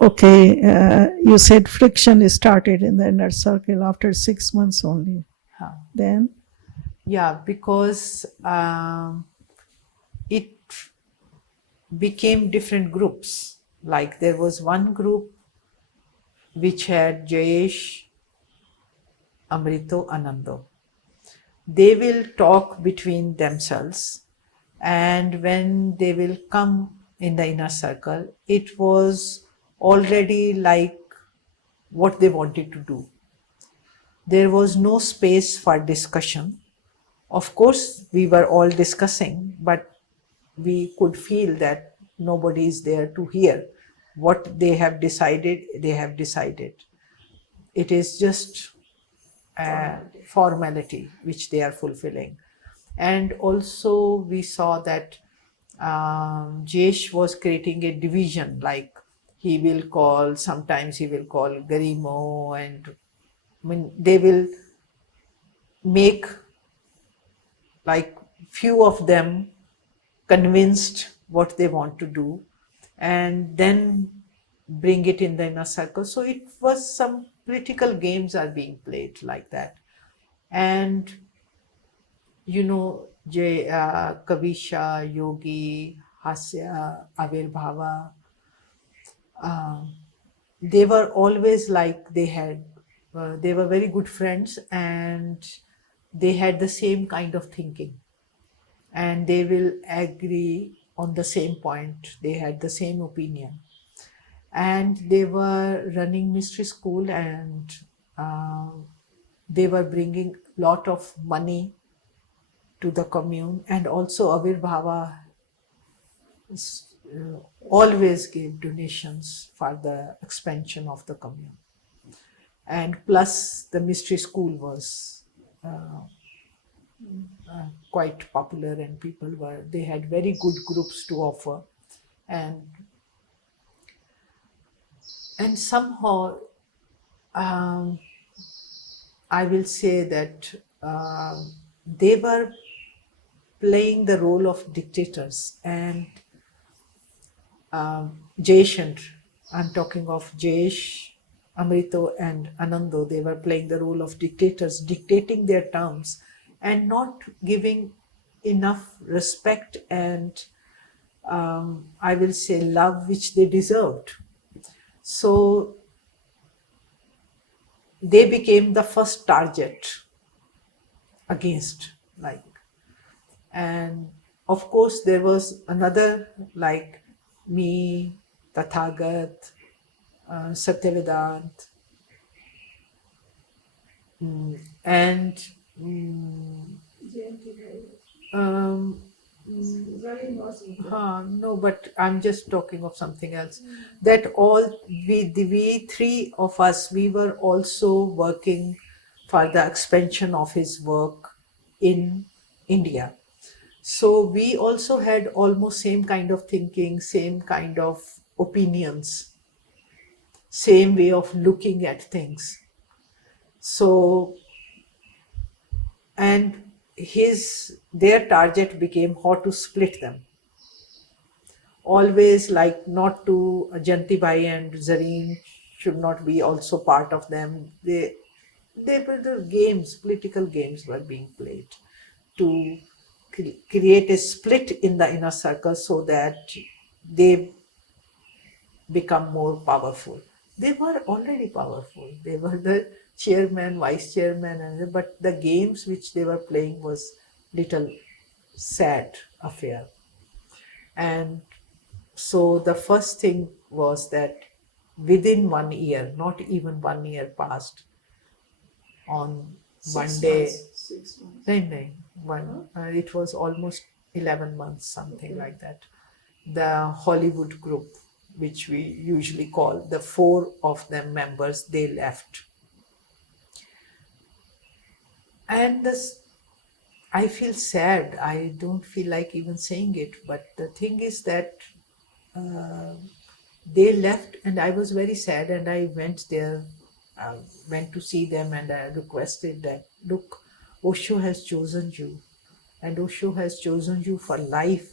Okay, you said friction started in the inner circle after 6 months only. Huh. Then, Yeah, because it became different groups. Like there was one group which had Jayesh, Amrito, Anando. They will talk between themselves, and when they will come in the inner circle, it was already like what they wanted to do. There was no space for discussion. Of course, we were all discussing, but we could feel that nobody is there to hear what they have decided. They have decided. It is just a formality which they are fulfilling. And also, we saw that Jesh was creating a division, like he will call, sometimes he will call Garimo, and I mean, they will make like few of them convinced what they want to do and then bring it in the inner circle. So it was some political games are being played like that. And you know, Kavisha, Yogi, Hasya, Avirbhava, they were always like they were very good friends, and they had the same kind of thinking, and they will agree on the same point. They had the same opinion, and they were running mystery school, and uh, they were bringing lot of money to the commune, and also Avirbhava always gave donations for the expansion of the commune. And plus the mystery school was quite popular, and people were, they had very good groups to offer. And somehow um, I will say that they were playing the role of dictators, and Jayesh, and I'm talking of Jayesh, Amrito, and Anando, they were playing the role of dictators, dictating their terms and not giving enough respect and I will say love which they deserved. So they became the first target against, like, and of course there was another like me, Tathagat, Satyavedant, and um, no, but I'm just talking of something else. That all we three of us, we were also working for the expansion of his work in India. So we also had almost same kind of thinking, same kind of opinions, same way of looking at things. So, and their target became how to split them. Always like not to Janti Bhai and Zareen should not be also part of them. They were the games, political games were being played to create a split in the inner circle so that they become more powerful. They were already powerful. They were the chairman, vice chairman, but the games which they were playing was little sad affair. And so the first thing was that within 1 year, not even 1 year passed, on Monday, 6 months. it was almost 11 months, something like that. The Hollywood group, which we usually call, the four of them members, they left. And this, I feel sad. I don't feel like even saying it, but the thing is that they left, and I was very sad, and I went there, went to see them, and I requested that, look, Osho has chosen you, and Osho has chosen you for life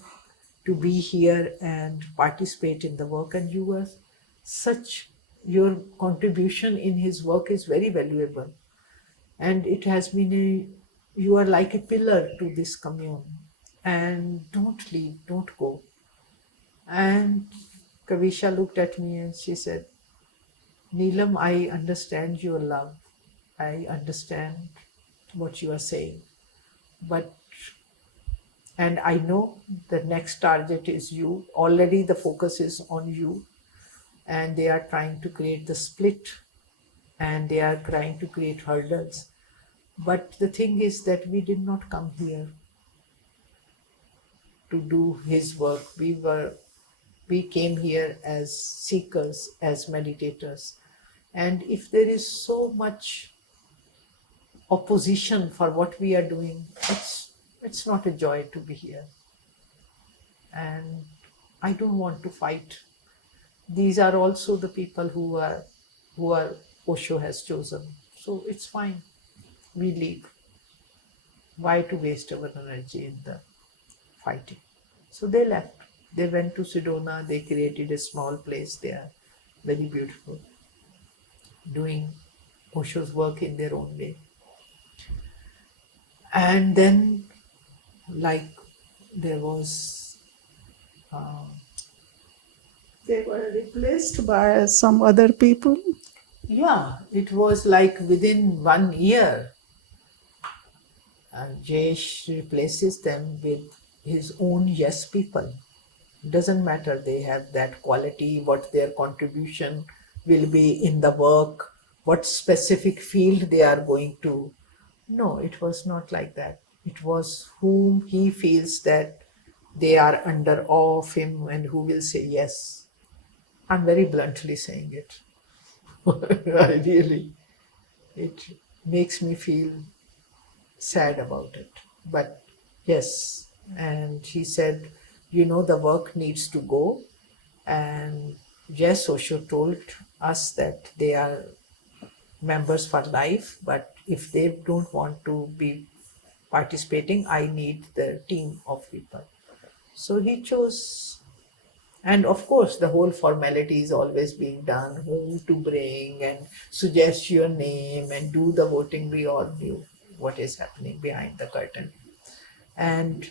to be here and participate in the work, and you were such, your contribution in his work is very valuable. And it has been you are like a pillar to this commune. And don't leave, don't go. And Kavisha looked at me and she said, Neelam, I understand your love. I understand what you are saying. But, and I know the next target is you. Already the focus is on you. And they are trying to create the split. And they are trying to create hurdles. But the thing is that we did not come here to do his work. We came here as seekers, as meditators. And if there is so much opposition for what we are doing, it's not a joy to be here. And I don't want to fight. These are also the people who are Osho has chosen. So it's fine. We leave. Why to waste our energy in the fighting? So they left. They went to Sedona. They created a small place there, very beautiful, doing Osho's work in their own way. And then, like, there was They were replaced by some other people. yeah, it was like within 1 year, Jayesh replaces them with his own yes people. Doesn't matter, they have that quality, what their contribution will be in the work, what specific field they are going to. No, it was not like that. It was whom he feels that they are under awe of him and who will say yes. I'm very bluntly saying it. I really, it makes me feel sad about it. But yes, and he said, the work needs to go. And yes, Osho told us that they are members for life, but if they don't want to be participating, I need the team of people. So he chose. And of course, the whole formality is always being done, whom to bring and suggest your name and do the voting. We all knew what is happening behind the curtain. And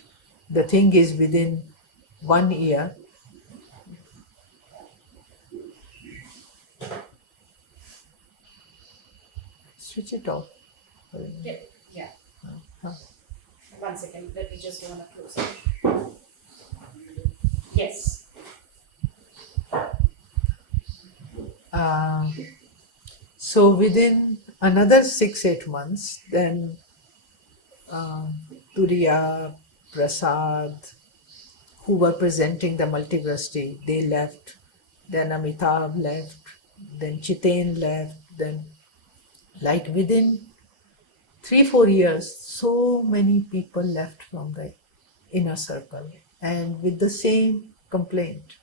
the thing is, within 1 year, switch it off. Yeah. Huh. 1 second. Let me just go on a close up. Yes. So within another 6-8 months, then Turiya, Prasad, who were presenting the multiversity, they left. Then Amitabh left. Then Chiten left. Then, like within 3-4 years, so many people left from the inner circle, and with the same complaint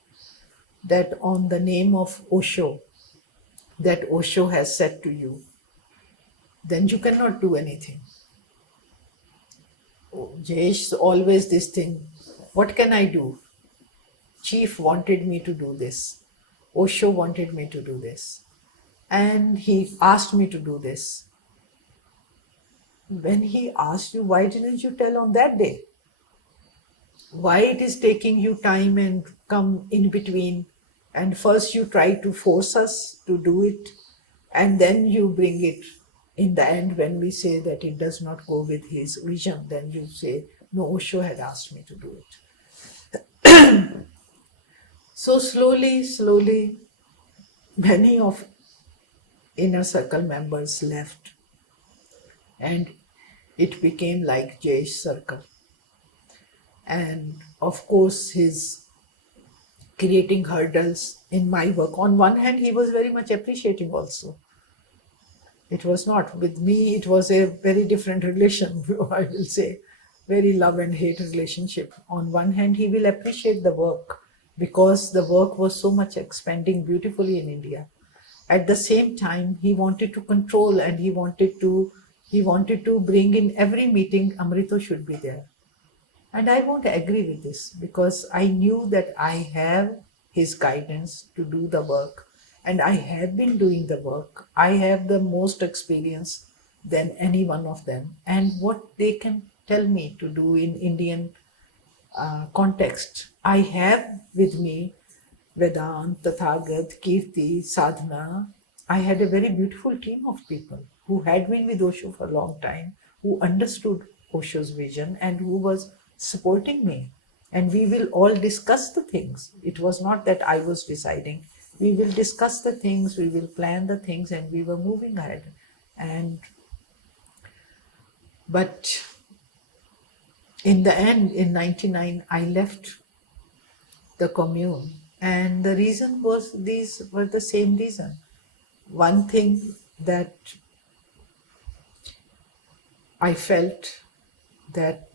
that on the name of Osho, that Osho has said to you, then you cannot do anything. Jayesh, always this thing, what can I do? Chief wanted me to do this. Osho wanted me to do this. And he asked me to do this. When he asked you, why didn't you tell on that day? Why it is taking you time and come in between, and first you try to force us to do it, and then you bring it in the end when we say that it does not go with his vision, then you say, no, Osho had asked me to do it. So slowly, many of inner circle members left, and it became like Jayesh circle. And of course, his creating hurdles in my work. On one hand, he was very much appreciating also. It was not with me, it was a very different relation, I will say, very love and hate relationship. On one hand, he will appreciate the work because the work was so much expanding beautifully in India. At the same time, he wanted to control, and he wanted to bring in every meeting, Amrito should be there. And I won't agree with this because I knew that I have his guidance to do the work. And I have been doing the work. I have the most experience than any one of them. And what they can tell me to do in Indian context, I have with me Vedant, Tathagat, Kirti, Sadhana. I had a very beautiful team of people who had been with Osho for a long time, who understood Osho's vision and who was supporting me. And we will all discuss the things. It was not that I was deciding. We will discuss the things, we will plan the things, and we were moving ahead. But in the end, in 99, I left the commune. And the reason was, these were the same reason. One thing that I felt that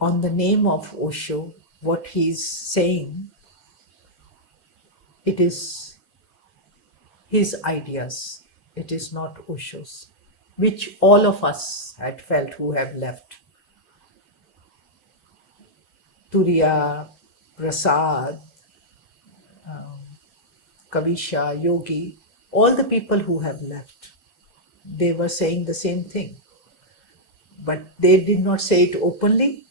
on the name of Osho, what he's saying, it is his ideas, it is not Osho's, which all of us had felt who have left. Turiya, Prasad, Kavisha, Yogi, all the people who have left, they were saying the same thing. But they did not say it openly.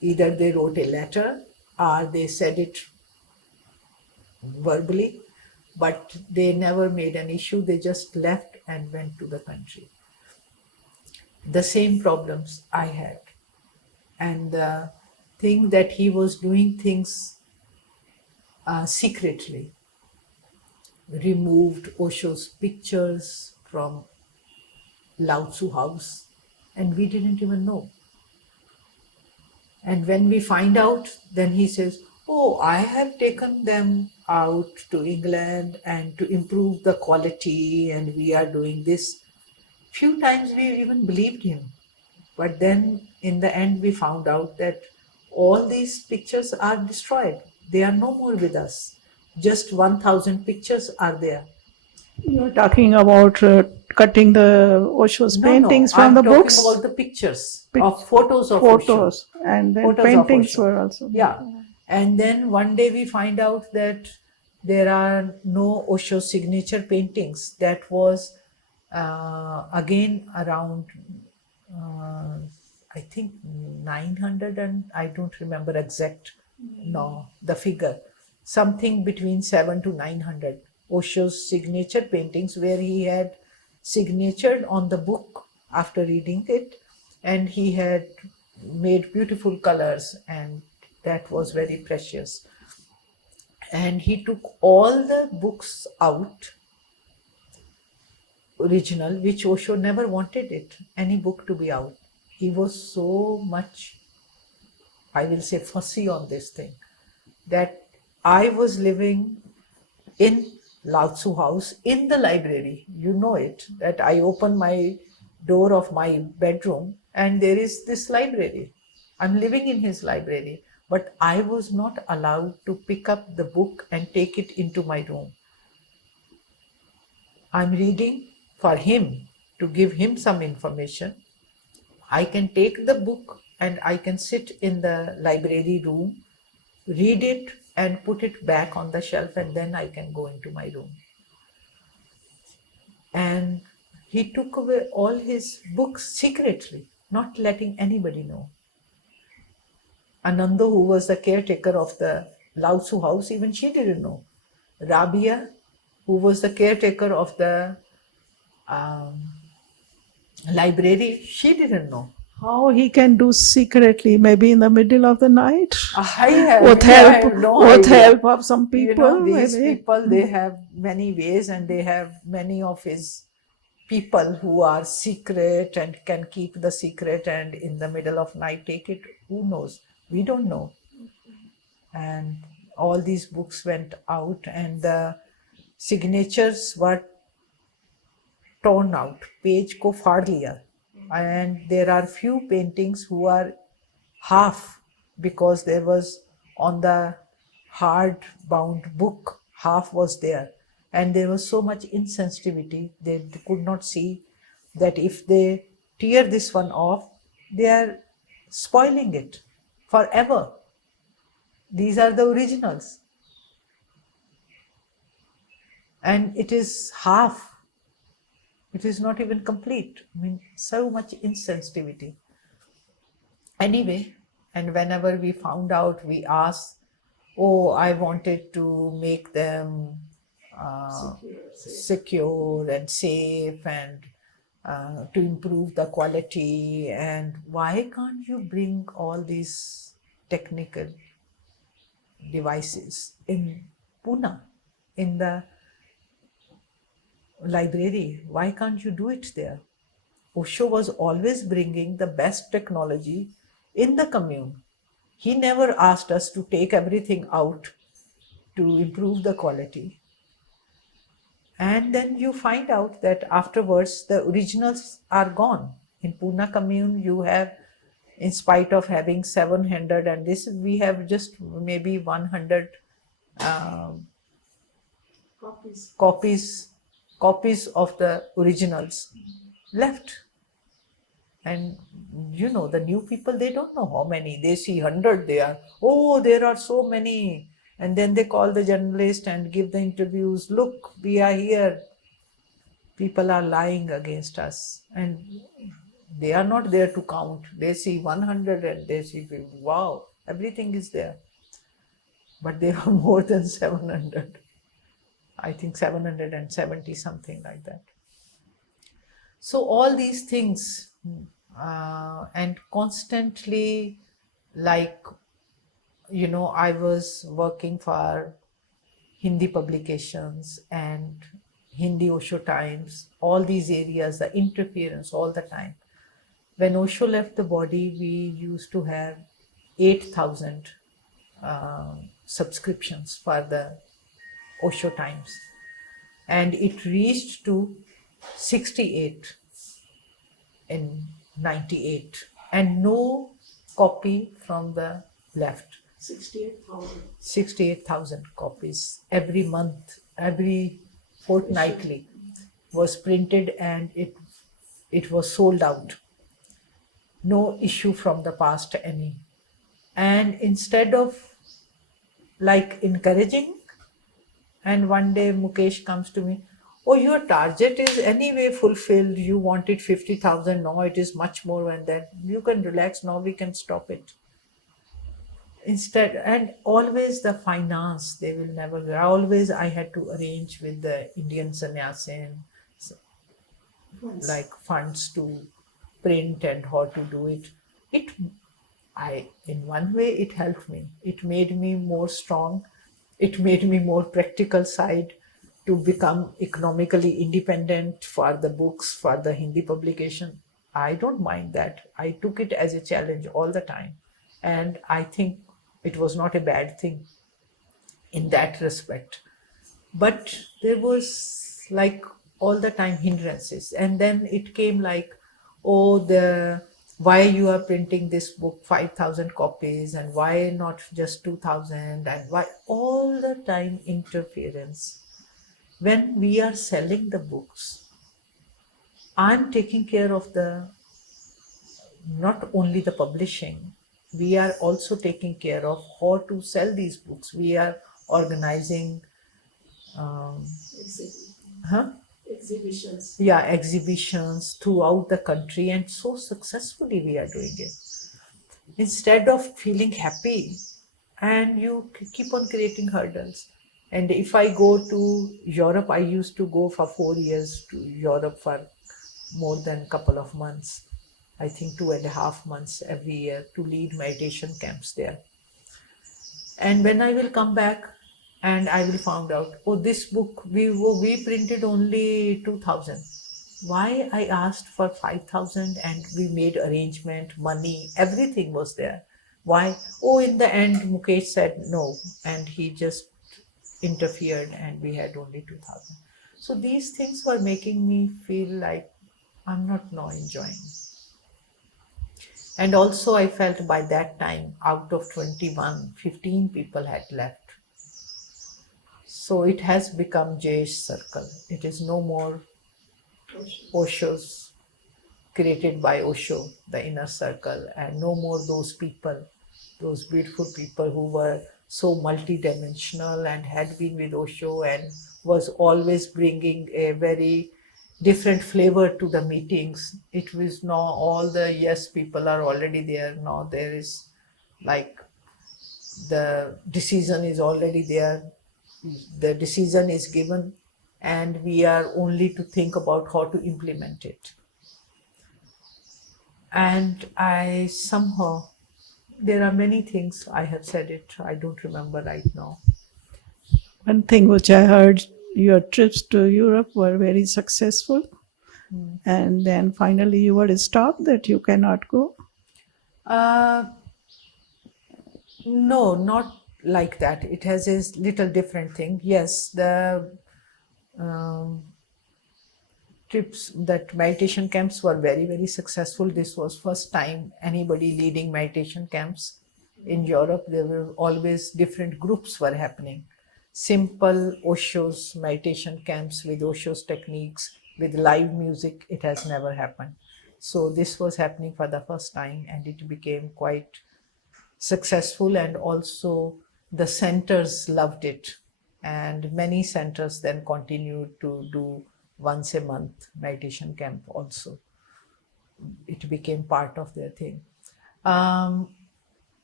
Either they wrote a letter or they said it verbally, but they never made an issue. They just left and went to the country. The same problems I had. And the thing that he was doing things secretly, removed Osho's pictures from Lao Tzu house, and we didn't even know. And when we find out, then he says, oh, I have taken them out to England and to improve the quality, and we are doing this. Few times we even believed him. But then in the end, we found out that all these pictures are destroyed. They are no more with us. Just 1,000 pictures are there. You're talking about cutting the Osho's paintings from I'm the talking books? about the pictures of photos of Osho. Photos. And then Photos of paintings Osho. were also. Yeah. And then one day we find out that there are no Osho signature paintings. That was again around, I think 900, and I don't remember exact, the figure. Something between 7 to 900 Osho's signature paintings, where he had signatured on the book after reading it, and he had made beautiful colors, and that was very precious. And he took all the books out, original, which Osho never wanted any book to be out. He was so much, I will say, fussy on this thing, that I was living in Lao Tzu house in the library. You know it, that I open my door of my bedroom and there is this library. I'm living in his library, but I was not allowed to pick up the book and take it into my room. I'm reading for him, to give him some information. I can take the book and I can sit in the library room, read it and put it back on the shelf, and then I can go into my room. And he took away all his books secretly, not letting anybody know. Ananda, who was the caretaker of the Lao Tzu house, even she didn't know. Rabia, who was the caretaker of the library, she didn't know. How he can do secretly, maybe in the middle of the night? I have no with idea. help of some people. These maybe. people, they have many ways, and they have many of his people who are secret and can keep the secret, and in the middle of night take it. Who knows? We don't know. And all these books went out, and the signatures were torn out. Page ko faad liya. And there are few paintings who are half, because there was on the hard bound book, half was there. And there was so much insensitivity, they could not see that if they tear this one off, they are spoiling it forever. These are the originals. And it is half. It is not even complete. I mean, so much insensitivity. Anyway, and whenever we found out, we asked, oh, I wanted to make them secure and safe and to improve the quality. And why can't you bring all these technical devices in Pune, in the library? Why can't you do it there? Osho was always bringing the best technology in the commune. He never asked us to take everything out to improve the quality. And then you find out that afterwards the originals are gone. In Pune commune, you have, in spite of having 700, and this we have just maybe 100 copies of the originals left. And you know, the new people, they don't know how many. They see 100, they are, oh, there are so many. And then they call the journalist and give the interviews. Look, we are here. People are lying against us. And they are not there to count. They see 100 and they see, wow, everything is there. But there are more than 700. I think 770, something like that. So all these things, and constantly, like, you know, I was working for Hindi publications and Hindi Osho Times, all these areas, the interference all the time. When Osho left the body, we used to have 8,000 subscriptions for the Osho Times. And it reached to 68 in 98. And no copy from the left. 68,000 copies every month, every fortnightly was printed, and it was sold out. No issue from the past any. And instead of like encouraging, and one day Mukesh comes to me, oh, your target is anyway fulfilled. You wanted 50,000, now it is much more than that. You can relax, now we can stop it. Instead, and always the finance, they will never, always I had to arrange with the Indian sannyasin, like funds to print and how to do it. In one way, it helped me. It made me more strong. It made me more practical side to become economically independent for the books, for the Hindi publication. I don't mind that. I took it as a challenge all the time. And I think it was not a bad thing in that respect. But there was like all the time hindrances. And then it came like, oh, why you are printing this book 5,000 copies, and why not just 2,000, and why all the time interference. When we are selling the books, I'm taking care of not only the publishing, we are also taking care of how to sell these books. We are organizing exhibitions. Yeah, exhibitions throughout the country, and so successfully we are doing it. Instead of feeling happy, and you keep on creating hurdles. And if I go to Europe, I used to go for 4 years to Europe for more than a couple of months. I think 2.5 months every year to lead meditation camps there. And when I will come back, and I will find out, oh, this book, we printed only 2,000. Why I asked for 5,000, and we made arrangement, money, everything was there. Why? Oh, in the end, Mukesh said no, and he just interfered, and we had only 2,000. So these things were making me feel like I'm not now enjoying. And also I felt by that time, out of 21, 15 people had left. So it has become Jay's circle. It is no more Osho's, created by Osho, the inner circle, and no more those people, those beautiful people who were so multidimensional and had been with Osho and was always bringing a very different flavor to the meetings. It was now all the yes, people are already there. Now there is like the decision is already there, the decision is given, and we are only to think about how to implement it. And I somehow, there are many things I have said it, I don't remember right now. One thing which I heard, your trips to Europe were very successful. And then finally you were stopped that you cannot go. No, not like that. It has a little different thing. Yes, the trips, that meditation camps were very, very successful. This was first time anybody leading meditation camps in Europe. There were always different groups were happening. Simple Osho's meditation camps with Osho's techniques, with live music, it has never happened. So this was happening for the first time, and it became quite successful, and also the centers loved it, and many centers then continued to do once a month meditation camp also. It became part of their thing.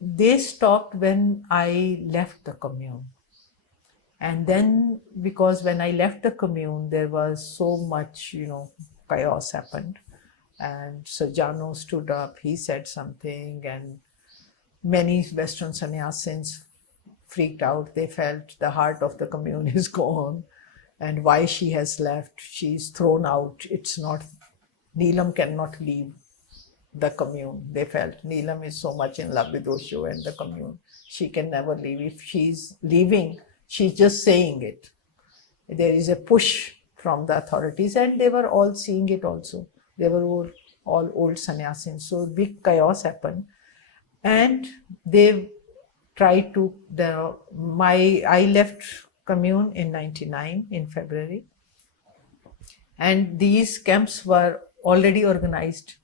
They stopped when I left the commune. And then, because when I left the commune, there was so much, chaos happened. And Sajjano stood up, he said something, and many Western sannyasins freaked out. They felt the heart of the commune is gone, and why she has left, she's thrown out. It's not, Neelam cannot leave the commune. They felt Neelam is so much in love with Osho and the commune. She can never leave. If she's leaving, she's just saying it. There is a push from the authorities, and they were all seeing it also. They were all old sannyasins. So big chaos happened. And they tried to, I left commune in 99 in February. And these camps were already organized,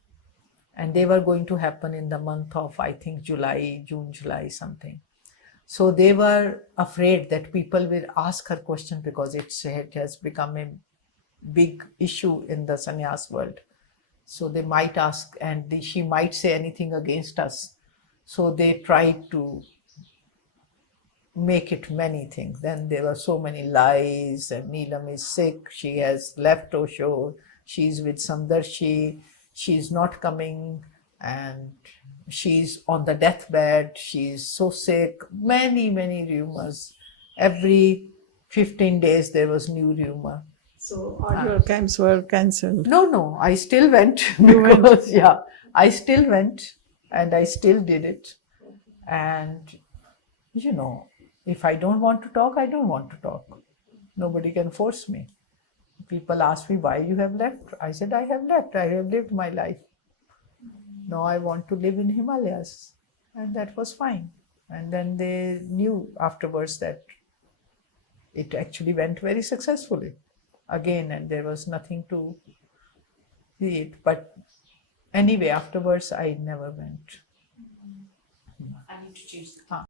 and they were going to happen in the month of, I think, June, July, something. So they were afraid that people will ask her question, because it has become a big issue in the sannyas world. So they might ask, and she might say anything against us. So they tried to make it many things. Then there were so many lies, and Neelam is sick, she has left Osho, she's with Samdarshi, she's not coming, and she's on the deathbed, she's so sick. Many, many rumors. Every 15 days there was new rumor. So all your camps were cancelled. No, I still went because, yeah, I still went and I still did it. And, if I don't want to talk, I don't want to talk. Nobody can force me. People ask me why you have left. I said, I have left. I have lived my life. Now I want to live in Himalayas. And that was fine. And then they knew afterwards that it actually went very successfully again, and there was nothing to see it. But anyway, afterwards I never went. I need to change the